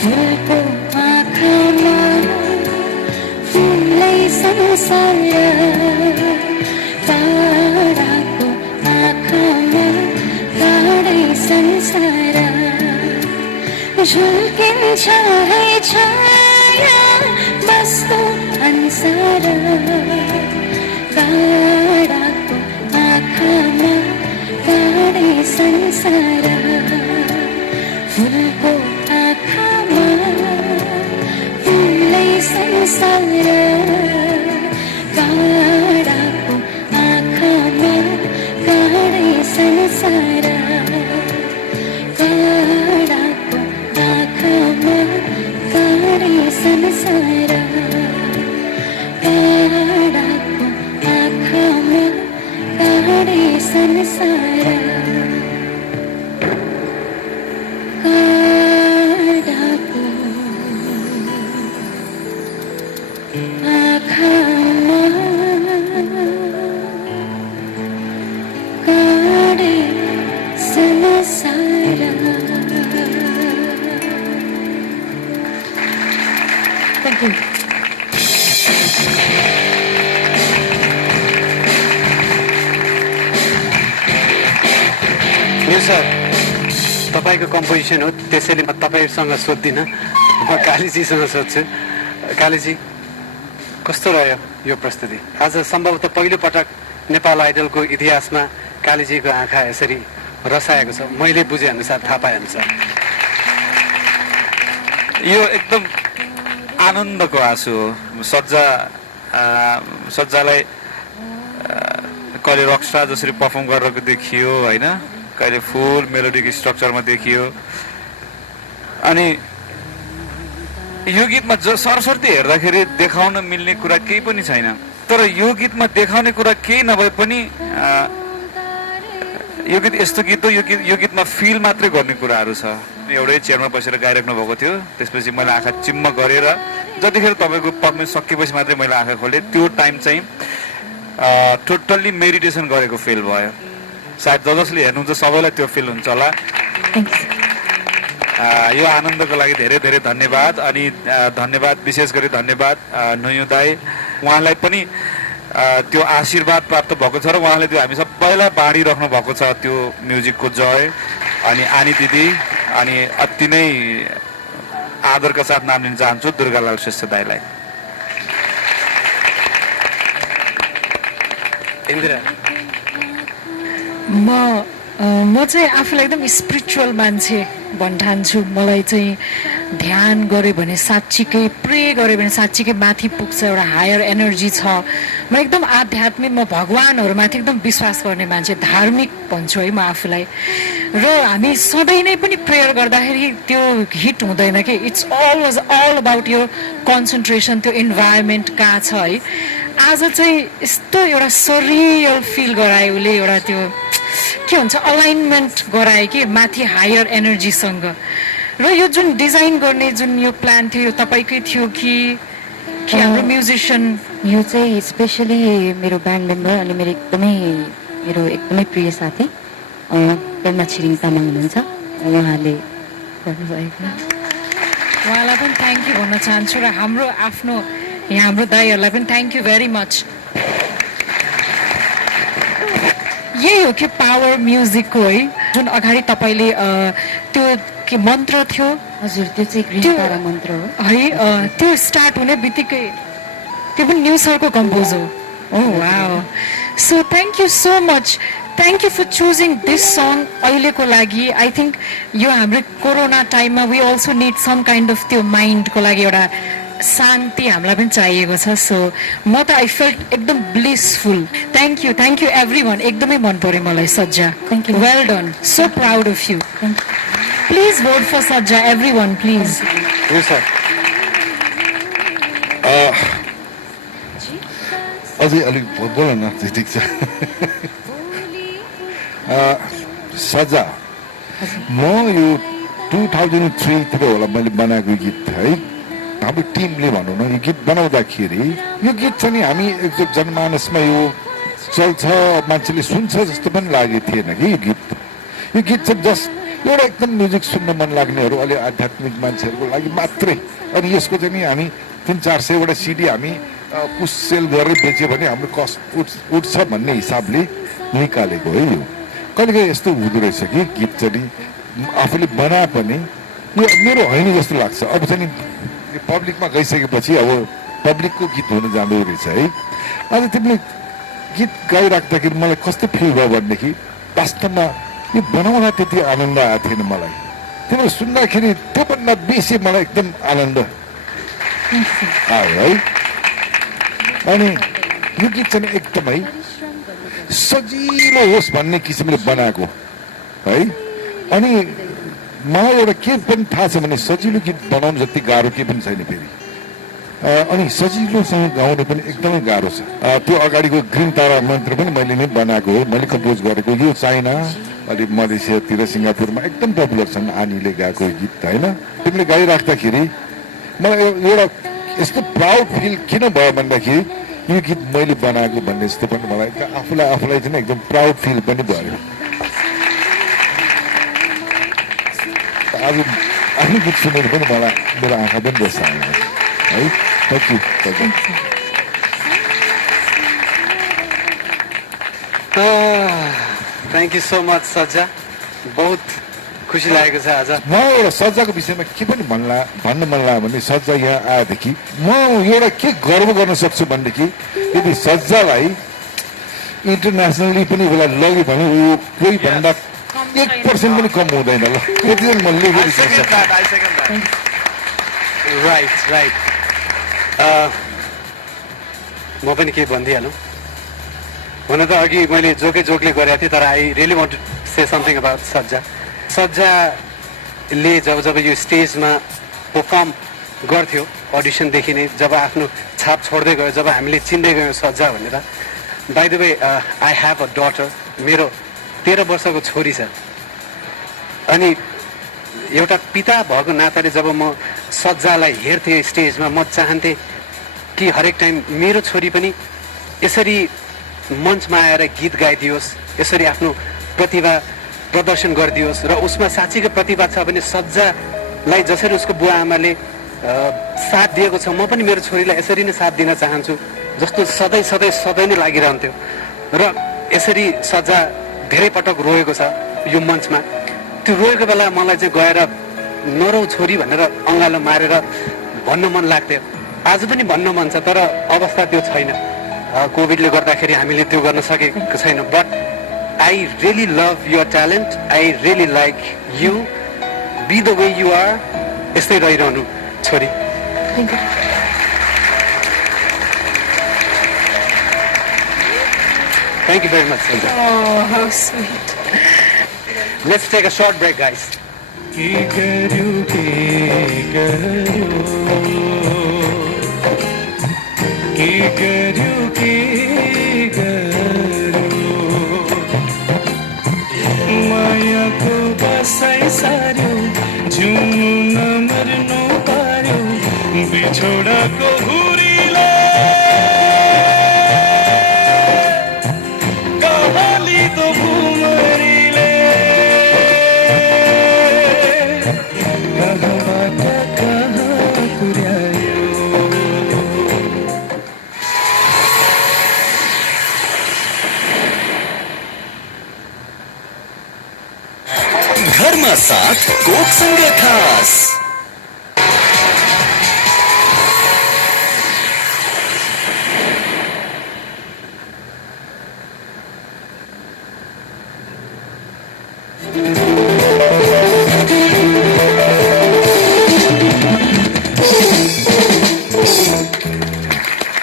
फुलको आँखामा फुलै संसार, ताराको आँखामा तारै संसार, झुल्किन्छ है छाया बस्दो अन्सार, ताराको आँखामा तारै संसार, फुलको आँखामा फुलै संसार, ताराको आँखामा तारै संसार, ताराको आँखामा तारै संसार, ताराको आँखामा तारै संसार, ताराको आँखामा तारै संसार. Thank you. यो सर तपाईँको कम्पोजिसन हो, त्यसैले म तपाईँसँग सोध्दिनँ, म कालीजीसँग सोध्छु. कालीजी, कस्तो रह्यो यो प्रस्तुति? आज सम्भवतः पहिलो पटक नेपाल आइडलको इतिहासमा कालीजीको आँखा यसरी रसाएको छ, मैले बुझे अनुसार, थाहा पाए अनुसार. यो एकदम आनन्दको आँसु हो. सज्जालाई कहिले रक्स्टार जसरी पर्फर्म गरेको देखियो होइन, कहिले फुल मेलोडिक स्ट्रक्चरमा देखियो. अनि यो गीतमा सरस्वती हेर्दाखेरि देखाउन मिल्ने कुरा केही पनि छैन, तर यो गीतमा देखाउने कुरा केही नभए पनि यो गीत यस्तो गीत हो, यो गीतमा फिल मात्रै गर्ने कुराहरू छ. एउटै चेयरमा बसेर गाइराख्नु भएको थियो, त्यसपछि मैले आँखा चिम्म गरेर जतिखेर तपाईँको पर्फर्मेन्स सकेपछि मात्रै मैले आँखा खोलेँ. त्यो टाइम चाहिँ टोटल्ली मेडिटेसन गरेको फिल भयो. सायद जसले हेर्नुहुन्छ सबैलाई त्यो फिल हुन्छ होला. यो आनन्दको लागि धेरै धेरै धन्यवाद. अनि धन्यवाद, विशेष गरी धन्यवाद नुयु दाई, उहाँलाई पनि त्यो आशीर्वाद प्राप्त भएको छ र उहाँले त्यो हामी सबैलाई बाँडिराख्नु भएको छ त्यो म्युजिकको जय. अनि आनी दिदी, अनि अति नै आदरका साथ नाम लिन चाहन्छु दुर्गालाल श्रेष्ठ दाईलाई. इन्दिरा, म चाहिँ आफूलाई एकदम स्पिरिचुअल मान्छे भन्ठान्छु. मलाई चाहिँ ध्यान गऱ्यो भने साँच्चीकै, प्रे गऱ्यो भने साँच्चीकै माथि पुग्छ, एउटा हायर एनर्जी छ. म एकदम आध्यात्मिक, म भगवानहरूमाथि एकदम विश्वास गर्ने मान्छे, धार्मिक भन्छु है म आफूलाई. र हामी सधैँ नै पनि प्रेयर गर्दाखेरि त्यो हिट हुँदैन कि. इट्स अलवेज अल अबाउट यो कन्सन्ट्रेसन, त्यो इन्भाइरोमेन्ट कहाँ छ है. आज चाहिँ यस्तो एउटा सरियल फिल गरायो उसले, एउटा त्यो के हुन्छ अलाइनमेन्ट गरायो कि माथि हायर एनर्जीसँग. र यो जुन डिजाइन गर्ने जुन यो प्लान थियो, यो तपाईँकै थियो कि हाम्रो म्युजिसियन? यो चाहिँ स्पेसली मेरो ब्यान्ड मेम्बर अनि मेरो एकदमै प्रिय साथी पेर्मा छिरिङ तामाङ हुनुहुन्छ, उहाँले गर्नुभएको. उहाँलाई पनि थ्याङ्क यू भन्न चाहन्छु र हाम्रो आफ्नो यहाँ हाम्रो दाईहरूलाई पनि थ्याङ्क यू भेरी मच. यही हो कि पावर म्युजिकको है, जुन अगाडि तपाईँले त्यो के मन्त्र थियो? हजुर, त्यो चाहिँ ग्रिन तारा मन्त्र हो है. त्यो स्टार्ट हुने बित्तिकै त्यो पनि न्यू सरको कम्पोज हो. Oh wow. So thank you so much. Thank you for choosing this song अहिलेको लागि. I think यो हाम्रो कोरोना टाइममा we also need some kind of त्यो mind को लागि एउटा शान्ति हामीलाई पनि चाहिएको छ. So म त I felt एकदम blissful. Thank you everyone. एकदमै मन पर्यो मलाई सज्जा. Thank you. Well done. So proud of you. Thank you. Please vote for Sajja, everyone, please. Yes, sir. अझै अलिक बोल न, ठिक छ. सजा म यो 2003 तिर होला मैले बनाएको गीत है. हाम्रो टिमले भनौँ न, यो गीत बनाउँदाखेरि यो गीत चाहिँ नि हामी एकदम जनमानसमा यो चल्छ, मान्छेले सुन्छ जस्तो पनि लागेको थिएन कि यो गीत. यो गीत चाहिँ जस्ट एउटा एकदम म्युजिक सुन्न मन लाग्नेहरू अलि आध्यात्मिक मान्छेहरूको लागि मात्रै। अनि यसको चाहिँ नि हामी 300-400 वटा सिडी हामी पुस सेल गरेर बेच्यो भने हाम्रो कस्ट उठ्छ भन्ने हिसाबले निकालेको है यो। कहिलेकाहीँ यस्तो हुँदो रहेछ कि गीत चाहिँ आफूले बनाए पनि यो मेरो होइन जस्तो लाग्छ। अब चाहिँ नि पब्लिकमा गइसकेपछि अब पब्लिकको गीत हुन जाँदो रहेछ है। आज तिमीले गीत गाइराख्दाखेरि मलाई कस्तो फिल भयो भनेदेखि वास्तवमा यो बनाउँदा त्यति आनन्द आएको थिएन मलाई, तिमीले सुन्दाखेरि त्योभन्दा बेसी मलाई एकदम आनन्द आयो है। अनि यो गीत चाहिँ एकदमै सजिलो होस् भन्ने किसिमले बनाएको है। अनि मलाई एउटा के पनि थाहा छ भने सजिलो गीत बनाउनु जति गाह्रो के पनि छैन फेरि। अनि सजिलोसँग गाउने पनि एकदमै गाह्रो छ। त्यो अगाडिको ग्रिन तारा मन्त्र पनि मैले नै बनाएको हो, मैले कम्पोज गरेको। यो चाइना अलि मलेसियातिर सिङ्गापुरमा एकदम पपुलर छन् आनीले गाएको गीत होइन। तिमीले गाइराख्दाखेरि मलाई एउटा यस्तो प्राउड फिल किन भयो भन्दाखेरि यो गीत मैले बनाएको भन्ने जस्तो पनि मलाई आफूलाई चाहिँ एकदम प्राउड फिल पनि भयो। आज आफ्नो गीत सुनेर पनि मलाई मेरो आँखा पनि बसायो है। Thank you. Thank you so much सज्जा, बहुत खुसी लागेको छ आज। म एउटा सज्जाको विषयमा के पनि भन्न मन लाग्यो भने सज्जा यहाँ आएदेखि म एउटा के गर्व गर्न सक्छु भनेदेखि यदि सज्जालाई इन्टरनेसनली पनि उसलाई लग्यो भने ऊ कोही भन्दा 1% पनि कम हुँदैन ल। यति चाहिँ म लेखेर राइट म पनि केही भनिदिइहालौँ। हुन त अघि मैले जोकले गरेको थिएँ, तर I really want to say something about Sajja. सज्जाले जब यो स्टेजमा पर्फर्म गर्थ्यो अडिसनदेखि नै, जब आफ्नो छाप छोड्दै गयो, जब हामीले चिन्दै गयौँ सज्जा भनेर। By the way I have a daughter, मेरो 13 वर्षको छोरी छ। अनि एउटा पिता भएको नाताले जब म सज्जालाई हेर्थेँ स्टेजमा, म चाहन्थेँ कि हरेक टाइम मेरो छोरी पनि यसरी मञ्चमा आएर गीत गाइदियोस्, यसरी आफ्नो प्रतिभा प्रदर्शन गरिदियोस्। र उसमा साँच्चीको प्रतिभा छ भने सज्जालाई जसरी उसको बुवा आमाले साथ दिएको छ, म पनि मेरो छोरीलाई यसरी नै साथ दिन चाहन्छु जस्तो सधैँ नै लागिरहन्थ्यो। र यसरी सज्जा धेरै पटक रोएको छ यो मञ्चमा। त्यो रोएको बेला मलाई चाहिँ गएर नरौ छोरी भनेर अँगालो मारेर भन्न मन लाग्थ्यो। आज पनि भन्न मन छ, तर अवस्था त्यो छैन। कोभिडले गर्दाखेरि हामीले त्यो गर्न सकेको छैन। But I really love your talent, I really like you, be the way you are, यस्तै रहिरहनु छोरी। Thank you very much. Oh, how sweet. Let's take a short break, guys. मायाको बसाइ सार्यो, जिउनु नमर्नु पार्यो, बिछोडाको हुरीले कहाली दो भुमरीले कहाँबाट कहाँ पुर्यायो। घरमा साथ कोकसँग खास।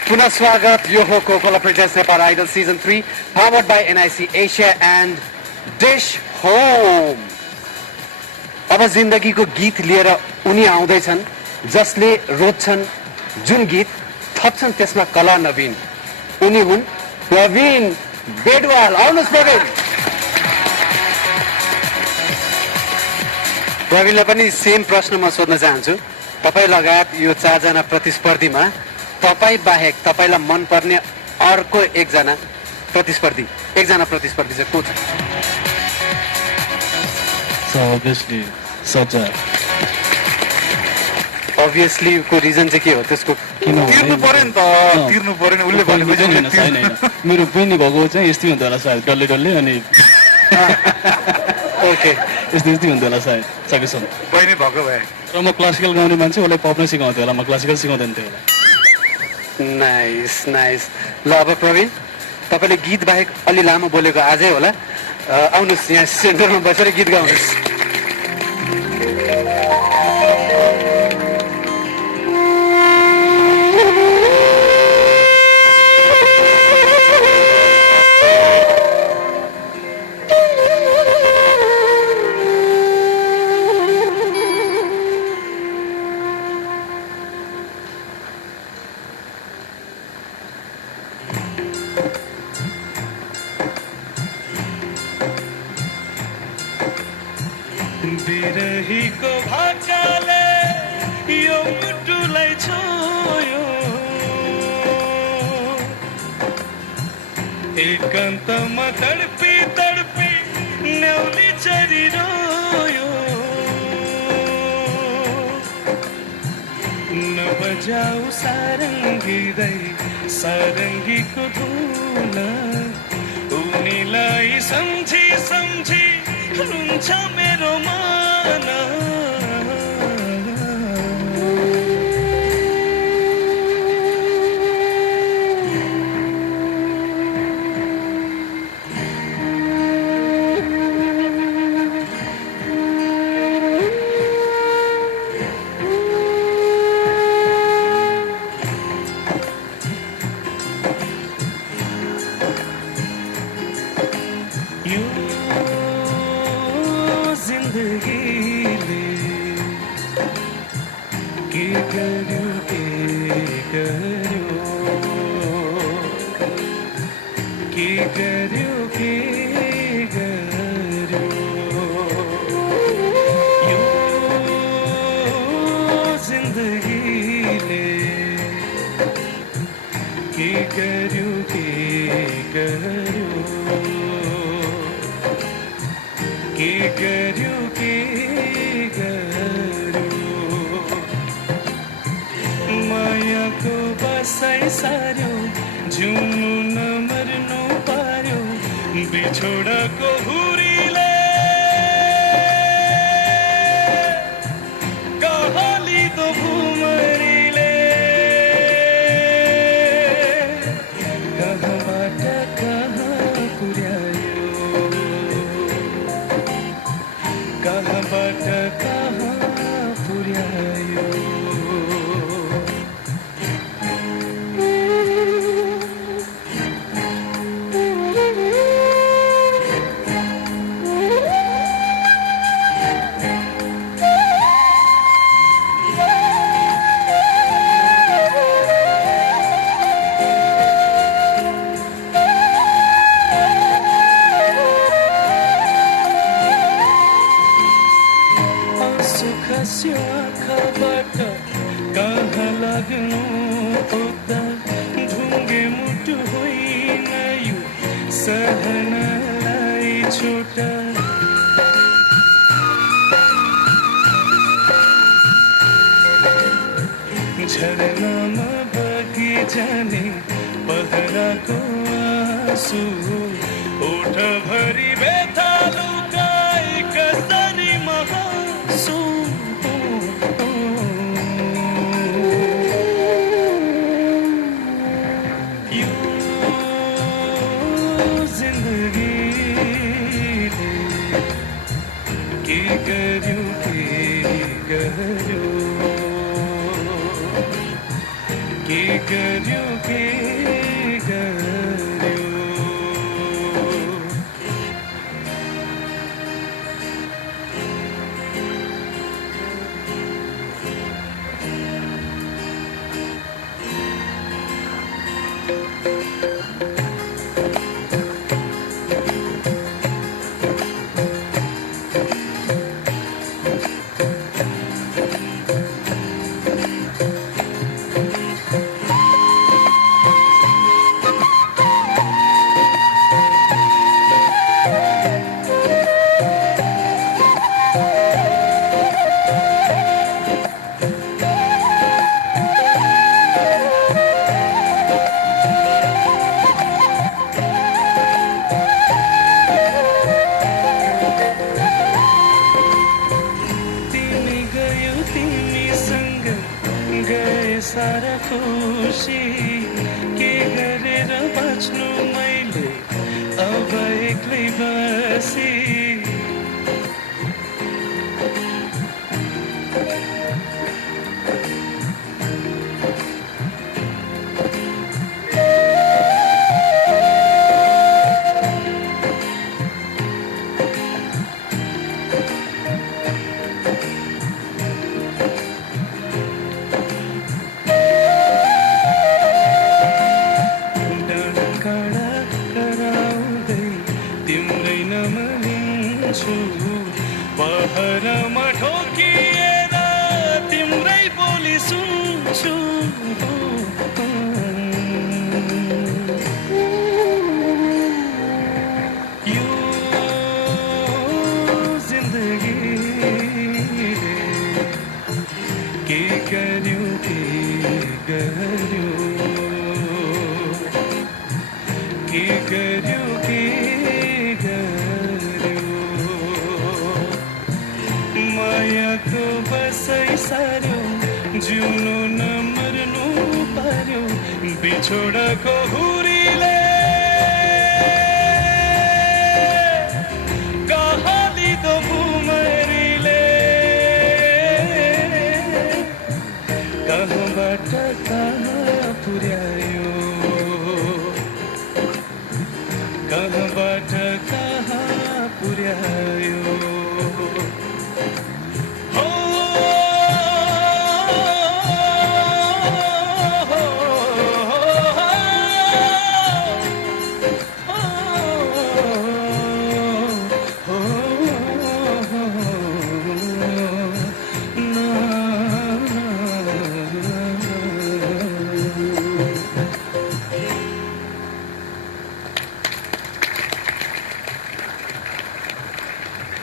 पुनः स्वागत। यो हो Coca Cola presents Nepal Idol season 3, powered by NIC Asia and Dish Home. अब जिन्दगीको गीत लिएर उनी आउँदैछन् जसले रोज्छन् जुन गीत, थप्छन् त्यसमा कला नवीन। उनी हुन् प्रवीण बेडवाल। आउनुहोस् प्रवीण। प्रवीणलाई पनि सेम प्रश्न म सोध्न चाहन्छु। तपाईँ लगायत यो 4 जना प्रतिस्पर्धीमा तपाईँ बाहेक तपाईँलाई मनपर्ने अर्को एकजना प्रतिस्पर्धी चाहिँ को छ? So obviously सजा अभियसली को रिजन चाहिँ के हो त्यसको? तिर्नु पर्यो नि त, तिर्नु पर्यो नि, उसले भनेपछि उसले होइन तिर्नु। मेरो बहिनी भएको चाहिँ यस्तै हुन्थ्यो होला सायद डल्ले डल्ले अनि ओके, यस्तै हुन्थ्यो होला सायद सकेसम्म बहिनी भएको भए र म क्लासिकल गाउने मान्छे उसलाई पप नै सिकाउँथ्यो होला म क्लासिकल सिकाउँदैन थियो होला नाइस नाइस। ल अब प्रवीण, तपाईँले गीत बाहेक अलि लामो बोलेको आजै होला, आउनुहोस् यहाँ सेन्टरमा बसेर गीत गाउनुहोस्। बिरहीको भाकाले यो मुटुलाई छोयो एकान्तमा तडपी तडपी न्याउली चरिरह्यो नबजाऊ सारङ्गीदै सारङ्गीको धुन उनीलाई सम्झी सम्झी रुन्छ मेरो मन जिन्दगीले के गर्यो के गर्यो के गर्यो के गर्यो यो जिन्दगीले के गर्यो के गर्यो के गर्यो के गर्यो मायाको बसाइ सार्यो जिउनु नमर्नु पार्यो बिछोडको हुरीले कहालिदो भुमरीले कहाँबाट कहाँ पुर्यायो कहाँबाट कहाँ पुर्यायो खस्यो आँखाबाट कहाँ लाग्नु उता ढुङ्गे मुटु होइन यो सहनलाई छोटा झरनामा बगी जाने पहराको आँसु ओठभरि बेथा लुकाई कसरी महासु के गर्यो के गर्यो के गर्यो के गर्यो सारा खुसी के गरेर बाँच्नु मैले अब एक्लै बसी पहरमा ठोकिएर तिम्रै बोली सुन्छु यो जिन्दगीले के गर्यो के गर्यो के गर्यो के मायाको बसै सार्यो जिउनु नमर्नु पर्यो बिछोडको हुरीले कहाली दो भुमरीले कहाँबाट कहाँ पुर्यायो कहाँबाट कहाँ पुर्यायो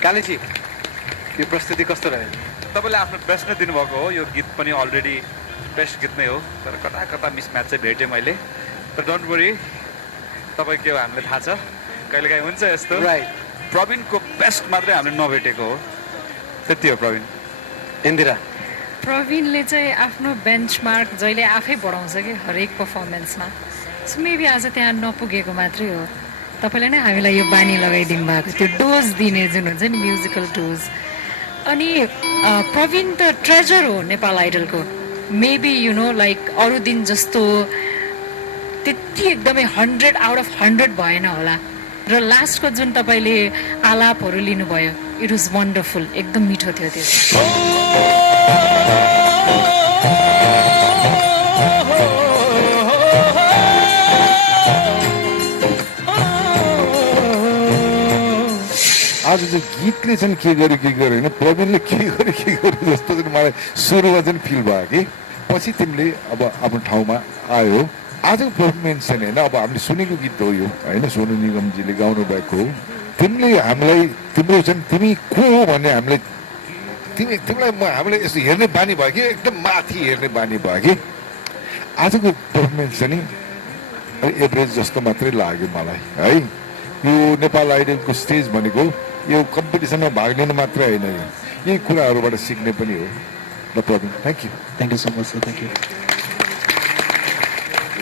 कालीजी यो प्रस्तुति कस्तो रह्यो? तपाईँले आफ्नो बेस्ट नै दिनुभएको हो। यो गीत पनि अलरेडी बेस्ट गीत नै हो, तर कता कता मिसम्याच चाहिँ भेटेँ मैले। तर डोन्ट वरी, तपाईँ के हो हामीलाई थाहा छ, कहिलेकाहीँ हुन्छ यस्तो। राइट, प्रवीणको बेस्ट मात्रै हामीले नभेटेको हो, त्यति हो प्रवीण। इन्दिरा, प्रवीणले चाहिँ आफ्नो बेन्चमार्क जहिले आफै बढाउँछ कि हरेक पर्फर्मेन्समा। सो मेबी आज त्यहाँ नपुगेको मात्रै हो। तपाईँले नै हामीलाई यो बानी लगाइदिनु भएको, त्यो डोज दिने जुन हुन्छ नि म्युजिकल डोज। अनि प्रवीण त ट्रेजर हो नेपाल आइडलको। मेबी यु नो लाइक अरू दिन जस्तो त्यति एकदमै 100 आउट अफ 100 भएन होला। र लास्टको जुन तपाईँले आलापहरू लिनुभयो, इट वाज वन्डरफुल, एकदम मिठो थियो त्यो। आज चाहिँ गीतले चाहिँ के गर्यो होइन, प्रवीणले के गर्यो जस्तो चाहिँ मलाई सुरुमा चाहिँ फिल भयो कि पछि तिमीले अब आफ्नो ठाउँमा आयो। आजको पर्फर्मेन्स चाहिँ होइन, अब हामीले सुनेको गीत हो यो होइन, सोनू निगमजीले गाउनु भएको हो। तिमीले हामीलाई तिम्रो चाहिँ तिमी को हो भन्ने हामीलाई तिमीलाई हामीलाई यस्तो हेर्ने बानी भयो कि एकदम माथि हेर्ने बानी भयो कि आजको पर्फर्मेन्स चाहिँ नि एभरेज जस्तो मात्रै लाग्यो मलाई है। यो नेपाल आइडलको स्टेज भनेको यो कम्पिटिसनमा भाग लिनु मात्रै होइन, यही कुराहरूबाट सिक्ने पनि हो। ल Praveen, thank you so much sir, thank you.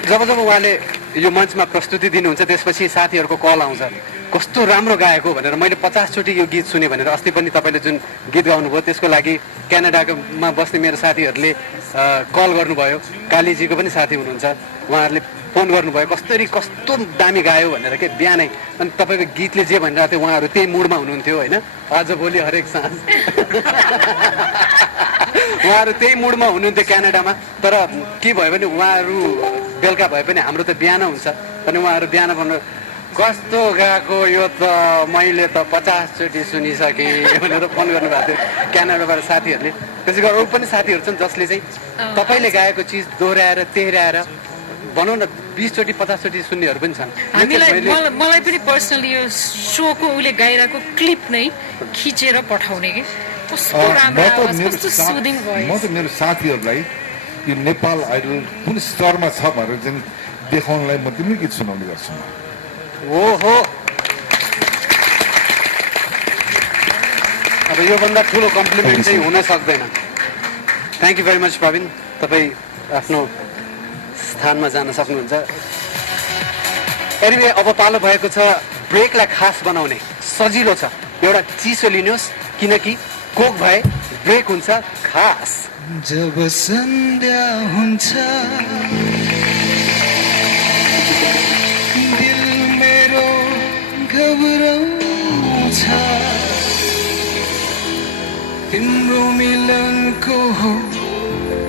जब जब उहाँले यो मञ्चमा प्रस्तुति दिनुहुन्छ त्यसपछि साथीहरूको कल आउँछ, कस्तो राम्रो गाएको भनेर। मैले 50 चोटि यो गीत सुने भनेर अस्ति पनि तपाईँले जुन गीत गाउनुभयो त्यसको लागि क्यानाडामा बस्ने मेरो साथीहरूले कल गर्नुभयो। कालीजीको पनि साथी हुनुहुन्छ, उहाँहरूले फोन गर्नुभयो कस्तो दामी गायो भनेर के बिहानै। अनि तपाईँको गीतले जे भनिरहेको थियो उहाँहरू त्यही मुडमा हुनुहुन्थ्यो होइन, आज भोलि हरेक साँझ उहाँहरू त्यही मुडमा हुनुहुन्थ्यो क्यानाडामा। तर के भयो भने उहाँहरू बेलुका भए पनि हाम्रो त बिहान हुन्छ, अनि उहाँहरू बिहान भन्नु कस्तो गाएको यो त मैले त 50 चोटि सुनिसकेँ भनेर फोन गर्नुभएको थियो क्यानाडाबाट साथीहरूले। त्यसै गरी अरू पनि साथीहरू छन् जसले चाहिँ तपाईँले गाएको चिज दोहोऱ्याएर तेह्राएर भनौँ न 20 चोटि 50 चोटि सुन्नेहरू पनि छन्। मलाई पनि पर्सनली यो सोको उसले गाइरहेको क्लिप नै खिचेर पठाउने कि कस्तो राम्रो आवाज, कस्तो सुदिङ भोइस। म त मेरो साथीहरूलाई यो नेपाल आइडल कुन स्तरमा छ भनेर चाहिँ देखाउनलाई म तिम्रो गीत सुनाउने गर्छु। ओहो, अब योभन्दा ठुलो कम्प्लिमेन्ट चाहिँ हुन सक्दैन। Thank you very much Praveen, तपाईँ आफ्नो स्थानमा जान सक्नुहुन्छ। एनिवे अब पालो भएको छ ब्रेकलाई खास बनाउने। सजिलो छ, एउटा चिसो लिनुहोस् किनकि कोक भए ब्रेक हुन्छ खास। जब सन्ध्या हुन्छ दिल मेरो घबराउँछ तिम्रो मिलनको हो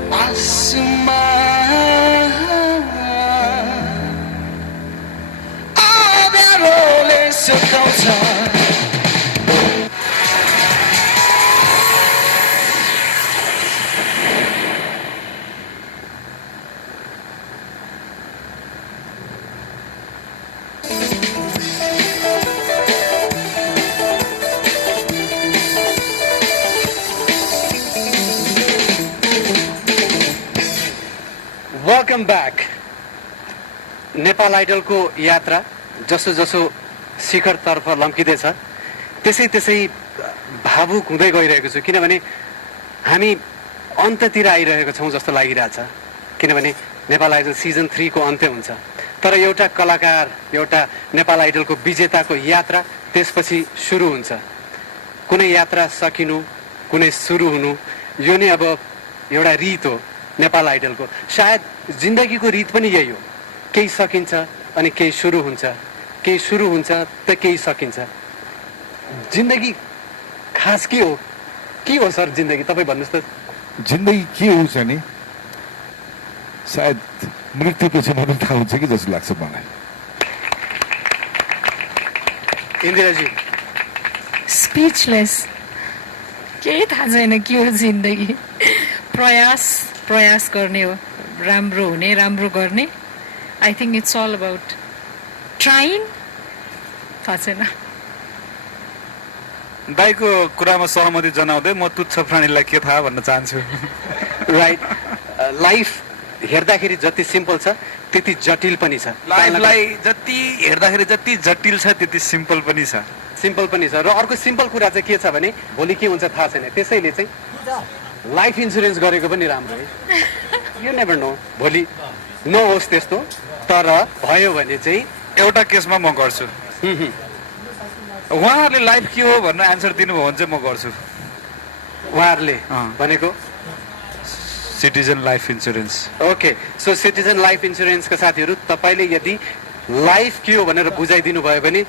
आसमान आँध्यारोले सताउँछ वेलकम ब्याक। नेपाल आइडलको यात्रा जसो जसो शिखरतर्फ लम्किँदैछ त्यसै त्यसै भावुक हुँदै गइरहेको छु, किनभने हामी अन्त्यतिर आइरहेको छौँ जस्तो लागिरहेछ। किनभने नेपाल आइडल सिजन 3 को अन्त्य हुन्छ, तर एउटा कलाकार, एउटा नेपाल आइडलको विजेताको यात्रा त्यसपछि सुरु हुन्छ। कुनै यात्रा सकिनु, कुनै सुरु हुनु, यो नै अब एउटा रीत हो नेपाल आइडलको। सायद जिन्दगीको रीत पनि यही हो, केही सकिन्छ अनि केही सुरु हुन्छ, केही सुरु हुन्छ त केही सकिन्छ। जिन्दगी खास के हो सर जिन्दगी, तपाईँ भन्नुहोस् त। जिन्दगी के हो नि सायद मृत्युपछि मात्रै थाहा हुन्छ कि जस्तो लाग्छ मलाई। इन्दिराजी स्पिचलेस, केही थाहा छैन के हो जिन्दगी। प्रयास गर्ने हो, राम्रो हुने, राम्रो गर्ने। I think it's all about trying. थाहा छैन। दाईको कुरामा सहमति जनाउँदै म तुच्छ प्राणीलाई के थाहा भन्न चाहन्छु। राइट। लाइफ हेर्दाखेरि जति सिम्पल छ त्यति जटिल पनि छ। लाइफलाई जति हेर्दाखेरि जति जटिल छ त्यति सिम्पल पनि छ। सिम्पल पनि छ। र अर्को सिम्पल कुरा चाहिँ के छ भने भोलि के हुन्छ थाहा छैन, त्यसैले चाहिँ लाइफ इन्सुरेन्स गरेको पनि राम्रो है। यु नेभर नो, भोलि नहोस् त्यस्तो, तर भयो भने चाहिँ एउटा केसमा म गर्छु। उहाँहरूले लाइफ के हो भनेर एन्सर दिनुभयो भने चाहिँ म गर्छु। उहाँहरूले भनेको Citizen Life Insurance. Okay, so Citizen Life इन्सुरेन्सका साथीहरू, तपाईँले यदि लाइफ के हो भनेर बुझाइदिनु भयो भने